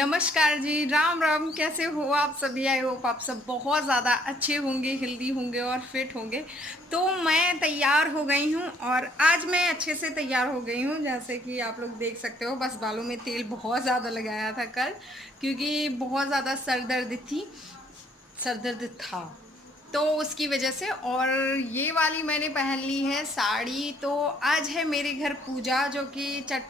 नमस्कार जी, राम राम। कैसे हो आप सभी? आई होप आप सब बहुत ज़्यादा अच्छे होंगे, हेल्दी होंगे और फिट होंगे। तो मैं तैयार हो गई हूँ और आज मैं अच्छे से तैयार हो गई हूँ। जैसे कि आप लोग देख सकते हो, बस बालों में तेल बहुत ज़्यादा लगाया था कल, क्योंकि बहुत ज़्यादा सर दर्द था, तो उसकी वजह से। और ये वाली मैंने पहन ली है साड़ी। तो आज है मेरे घर पूजा, जो कि चट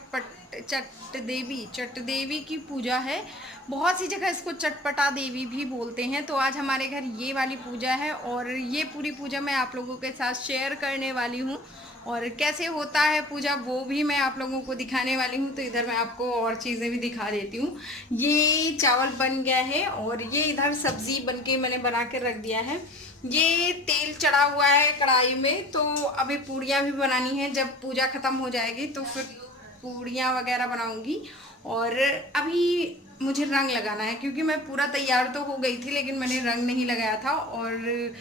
देवी की पूजा है। बहुत सी जगह इसको चटपटा देवी भी बोलते हैं। तो आज हमारे घर ये वाली पूजा है और ये पूरी पूजा मैं आप लोगों के साथ शेयर करने वाली हूँ। और कैसे होता है पूजा वो भी मैं आप लोगों को दिखाने वाली हूँ। तो इधर मैं आपको और चीज़ें भी दिखा देती हूँ। ये चावल बन गया है और ये इधर सब्जी बन के मैंने बना के रख दिया है। ये तेल चढ़ा हुआ है कढ़ाई में। तो अभी पूड़ियाँ भी बनानी है। जब पूजा ख़त्म हो जाएगी तो फिर पूड़ियाँ वगैरह बनाऊंगी। और अभी मुझे रंग लगाना है, क्योंकि मैं पूरा तैयार तो हो गई थी लेकिन मैंने रंग नहीं लगाया था। और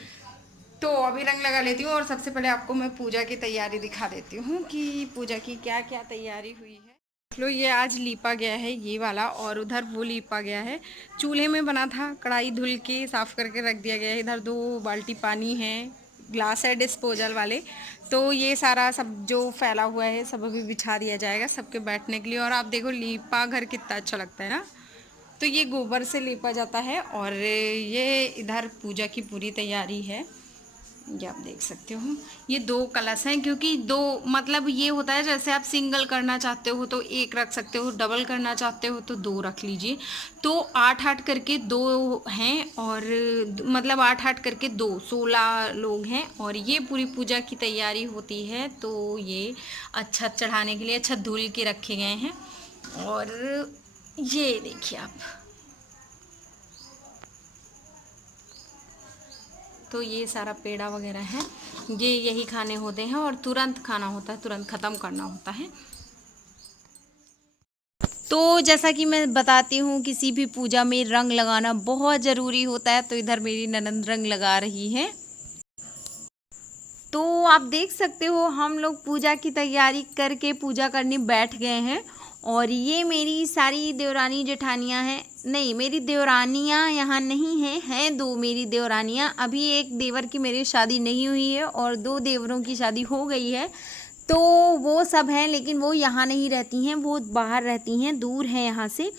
तो अभी रंग लगा लेती हूँ। और सबसे पहले आपको मैं पूजा की तैयारी दिखा देती हूँ कि पूजा की क्या क्या तैयारी हुई है। देख लो, ये आज लीपा गया है ये वाला, और उधर वो लीपा गया है। चूल्हे में बना था, कढ़ाई धुल के साफ़ करके रख दिया गया है। इधर 2 बाल्टी पानी है, ग्लास है डिस्पोजल वाले। तो ये सारा सब जो फैला हुआ है सब अभी बिछा दिया जाएगा सबके बैठने के लिए। और आप देखो, लीपा घर कितना अच्छा लगता है ना। तो ये गोबर से लीपा जाता है। और ये इधर पूजा की पूरी तैयारी है, ये आप देख सकते हो। ये 2 कलश हैं, क्योंकि दो मतलब ये होता है, जैसे आप सिंगल करना चाहते हो तो एक रख सकते हो, डबल करना चाहते हो तो 2 रख लीजिए। तो 8-8 करके 2 हैं, और मतलब 8-8 करके 2, 16 लोग हैं। और ये पूरी पूजा की तैयारी होती है। तो ये अक्षत चढ़ाने के लिए अक्षत धुल के रखे गए हैं। और ये देखिए आप, तो ये सारा पेड़ा वगैरह है, ये यही खाने होते हैं और तुरंत खाना होता है, तुरंत ख़त्म करना होता है। तो जैसा कि मैं बताती हूँ, किसी भी पूजा में रंग लगाना बहुत ज़रूरी होता है। तो इधर मेरी ननंद रंग लगा रही है। तो आप देख सकते हो, हम लोग पूजा की तैयारी करके पूजा करने बैठ गए हैं। और ये मेरी सारी देवरानी जेठानियाँ हैं। नहीं, मेरी देवरानियाँ यहाँ नहीं हैं 2 मेरी देवरानियाँ। अभी एक देवर की मेरी शादी नहीं हुई है और 2 देवरों की शादी हो गई है। तो वो सब हैं, लेकिन वो यहाँ नहीं रहती हैं, वो बाहर रहती हैं, दूर हैं यहाँ से।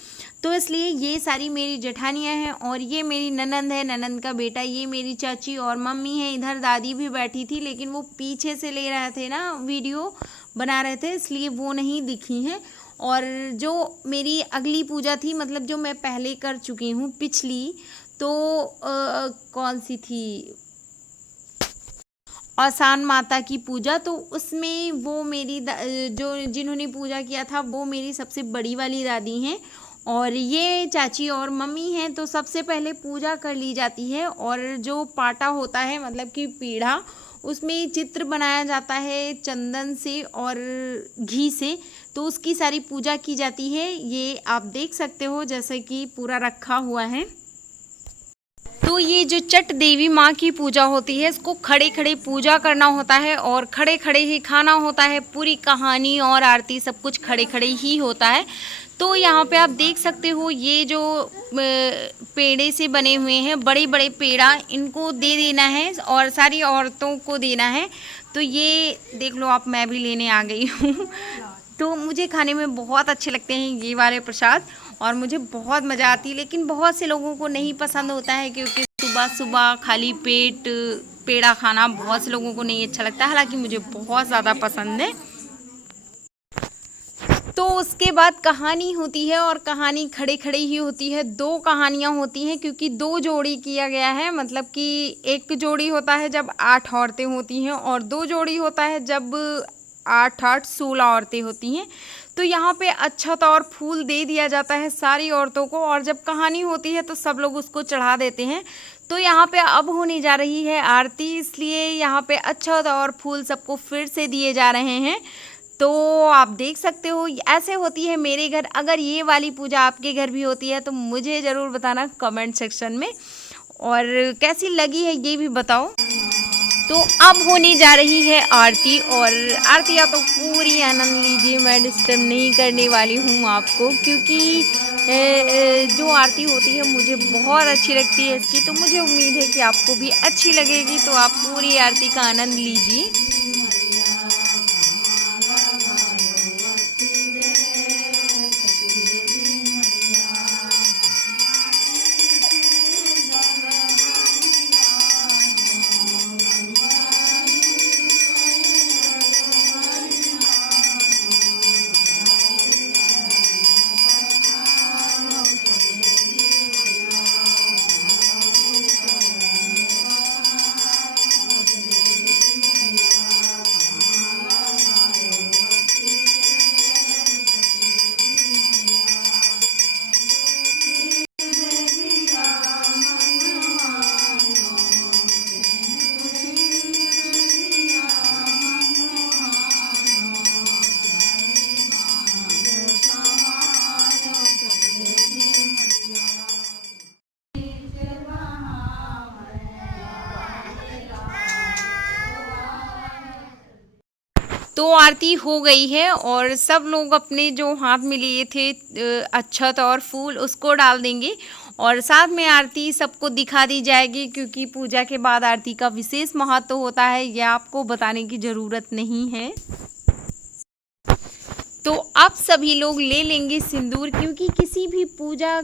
तो इसलिए ये सारी मेरी जेठानियाँ हैं। और ये मेरी ननंद है, ननंद का बेटा, ये मेरी चाची और मम्मी है। इधर दादी भी बैठी थी, लेकिन वो पीछे से ले रहे थे ना, वीडियो बना रहे थे, इसलिए वो नहीं दिखी हैं। और जो मेरी अगली पूजा थी, मतलब जो मैं पहले कर चुकी हूँ पिछली, तो कौन सी थी, आसान माता की पूजा, तो उसमें वो मेरी जो जिन्होंने पूजा किया था वो मेरी सबसे बड़ी वाली दादी हैं। और ये चाची और मम्मी हैं। तो सबसे पहले पूजा कर ली जाती है। और जो पाटा होता है, मतलब कि पीढ़ा, उसमें चित्र बनाया जाता है चंदन से और घी से। तो उसकी सारी पूजा की जाती है। ये आप देख सकते हो, जैसे कि पूरा रखा हुआ है। तो ये जो चट देवी माँ की पूजा होती है, इसको खड़े खड़े पूजा करना होता है और खड़े खड़े ही खाना होता है। पूरी कहानी और आरती सब कुछ खड़े खड़े ही होता है। तो यहाँ पे आप देख सकते हो, ये जो पेड़े से बने हुए हैं, बड़े बड़े पेड़ा, इनको दे देना है और सारी औरतों को देना है। तो ये देख लो आप, मैं भी लेने आ गई हूँ। तो मुझे खाने में बहुत अच्छे लगते हैं ये वाले प्रसाद, और मुझे बहुत मज़ा आती है। लेकिन बहुत से लोगों को नहीं पसंद होता है, क्योंकि सुबह सुबह खाली पेट पेड़ा खाना बहुत से लोगों को नहीं अच्छा लगता है। हालांकि मुझे बहुत ज़्यादा पसंद है। तो उसके बाद कहानी होती है, और कहानी खड़े खड़े ही होती है। 2 कहानियाँ होती हैं, क्योंकि 2 जोड़ी किया गया है। मतलब कि एक जोड़ी होता है जब 8 औरतें होती हैं, और 2 जोड़ी होता है जब 8-8 16 औरतें होती हैं। तो यहाँ पे अक्षत और फूल दे दिया जाता है सारी औरतों को। और जब कहानी होती है तो सब लोग उसको चढ़ा देते हैं। तो यहाँ पे अब होने जा रही है आरती, इसलिए यहाँ पे अक्षत और फूल सबको फिर से दिए जा रहे हैं। तो आप देख सकते हो, ऐसे होती है मेरे घर। अगर ये वाली पूजा आपके घर भी होती है तो मुझे ज़रूर बताना कमेंट सेक्शन में, और कैसी लगी है ये भी बताओ। तो अब होने जा रही है आरती, और आरती आप तो पूरी आनंद लीजिए, मैं डिस्टर्ब नहीं करने वाली हूँ आपको, क्योंकि जो आरती होती है मुझे बहुत अच्छी लगती है इसकी, तो मुझे उम्मीद है कि आपको भी अच्छी लगेगी। तो आप पूरी आरती का आनंद लीजिए। तो आरती हो गई है और सब लोग अपने जो हाथ में लिए थे अक्षत और फूल उसको डाल देंगे और साथ में आरती सबको दिखा दी जाएगी, क्योंकि पूजा के बाद आरती का विशेष महत्व होता है, यह आपको बताने की ज़रूरत नहीं है। तो अब सभी लोग ले लेंगे सिंदूर, क्योंकि किसी भी पूजा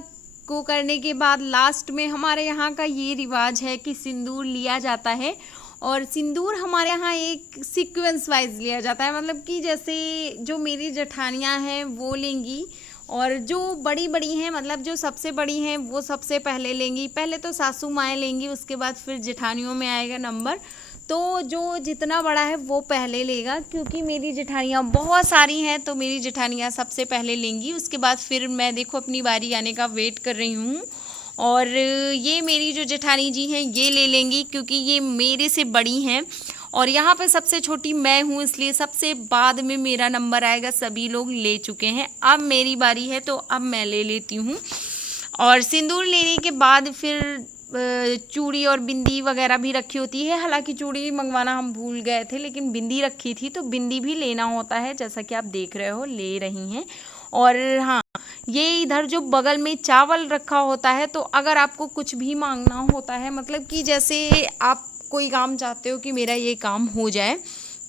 को करने के बाद लास्ट में हमारे यहाँ का ये रिवाज है कि सिंदूर लिया जाता है। और सिंदूर हमारे यहाँ एक सीक्वेंस वाइज लिया जाता है, मतलब कि जैसे जो मेरी जेठानियाँ हैं वो लेंगी और जो बड़ी बड़ी हैं, मतलब जो सबसे बड़ी हैं वो सबसे पहले लेंगी। पहले तो सासू माएँ लेंगी, उसके बाद फिर जेठानियों में आएगा नंबर। तो जो जितना बड़ा है वो पहले लेगा, क्योंकि मेरी जेठानियाँ बहुत सारी हैं तो मेरी जेठानियाँ सबसे पहले लेंगी। उसके बाद फिर मैं देखो अपनी बारी आने का वेट कर रही हूँ। और ये मेरी जो जेठानी जी हैं ये ले लेंगी, क्योंकि ये मेरे से बड़ी हैं और यहाँ पे सबसे छोटी मैं हूँ, इसलिए सबसे बाद में मेरा नंबर आएगा। सभी लोग ले चुके हैं, अब मेरी बारी है तो अब मैं ले लेती हूँ। और सिंदूर लेने के बाद फिर चूड़ी और बिंदी वगैरह भी रखी होती है। हालांकि चूड़ी मंगवाना हम भूल गए थे, लेकिन बिंदी रखी थी, तो बिंदी भी लेना होता है, जैसा कि आप देख रहे हो ले रही हैं। और हाँ, ये इधर जो बगल में चावल रखा होता है, तो अगर आपको कुछ भी मांगना होता है, मतलब कि जैसे आप कोई काम चाहते हो कि मेरा ये काम हो जाए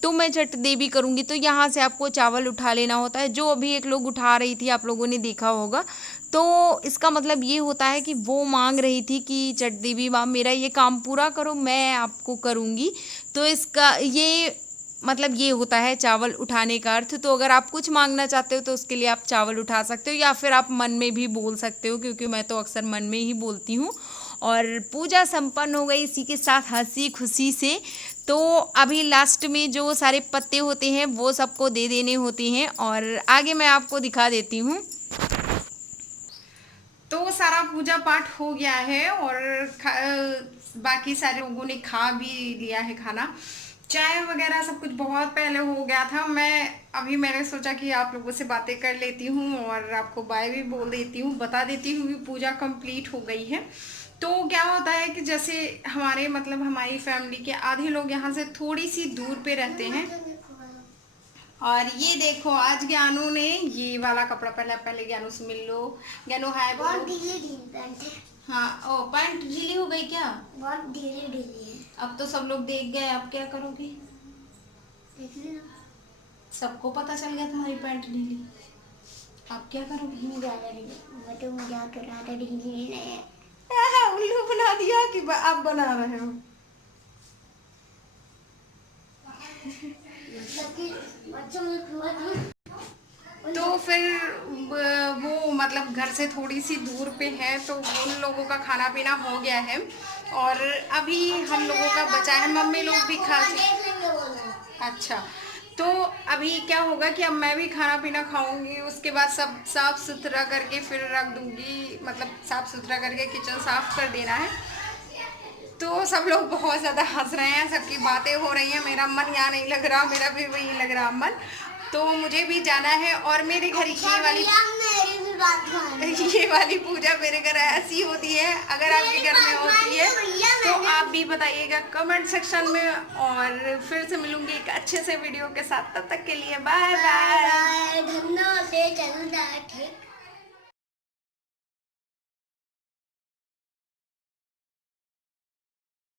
तो मैं चट देवी करूँगी, तो यहाँ से आपको चावल उठा लेना होता है। जो अभी एक लोग उठा रही थी, आप लोगों ने देखा होगा, तो इसका मतलब ये होता है कि वो मांग रही थी कि चट देवी माँ मेरा ये काम पूरा करो, मैं आपको करूँगी। तो इसका ये मतलब ये होता है चावल उठाने का अर्थ। तो अगर आप कुछ मांगना चाहते हो तो उसके लिए आप चावल उठा सकते हो, या फिर आप मन में भी बोल सकते हो, क्योंकि मैं तो अक्सर मन में ही बोलती हूँ। और पूजा संपन्न हो गई इसी के साथ हंसी खुशी से। तो अभी लास्ट में जो सारे पत्ते होते हैं वो सबको दे देने होते हैं, और आगे मैं आपको दिखा देती हूँ। तो सारा पूजा पाठ हो गया है और बाकी सारे लोगों ने खा भी लिया है खाना, चाय वगैरह सब कुछ बहुत पहले हो गया था। मैंने सोचा कि आप लोगों से बातें कर लेती हूँ और आपको बाय भी बोल देती हूँ, बता देती हूँ कि पूजा कंप्लीट हो गई है। तो क्या होता है कि जैसे हमारी फैमिली के आधे लोग यहाँ से थोड़ी सी दूर पे रहते हैं। और ये देखो आज ज्ञानू ने ये वाला कपड़ा पहना, पहले ज्ञानू से मिल लो। ज्ञानू हाय बहुत बोलो। ढीली ढीली पैंट है। हाँ, ओ पैंट ढीली हो गई क्या? बहुत ढीली ढीली है। अब तो सब लोग देख गए, अब क्या करोगी? देख लेना। सबको पता चल गया तुम्हारी पैंट ढीली, अब क्या करोगी? मैं ज्यादा ढीली, मैं तो मजाक कर रहा था, ढीली नहीं है। उल्लू बना दिया कि अब बना रहे हो। मतलब कि बच्चों में हुआ था। तो फिर वो मतलब घर से थोड़ी सी दूर पे है, तो उन लोगों का खाना पीना हो गया है और अभी हम लोगों का बचा है। मम्मी लोग भी खा। अच्छा, तो अभी क्या होगा कि अब मैं भी खाना पीना खाऊंगी, उसके बाद सब साफ सुथरा करके फिर रख दूंगी, मतलब साफ सुथरा करके किचन साफ कर देना है। तो सब लोग बहुत ज़्यादा हंस रहे हैं, सबकी बातें हो रही हैं, मेरा मन यहाँ नहीं लग रहा, मेरा भी वही लग रहा मन। तो मुझे भी जाना है और मेरे घर ये वाली पूजा मेरे घर ऐसी होती है। अगर आपके घर में होती है तो आप भी बताइएगा कमेंट सेक्शन में, और फिर से मिलूंगी एक अच्छे से वीडियो के साथ। तब तक के लिए बाय बाय। धन्यवाद।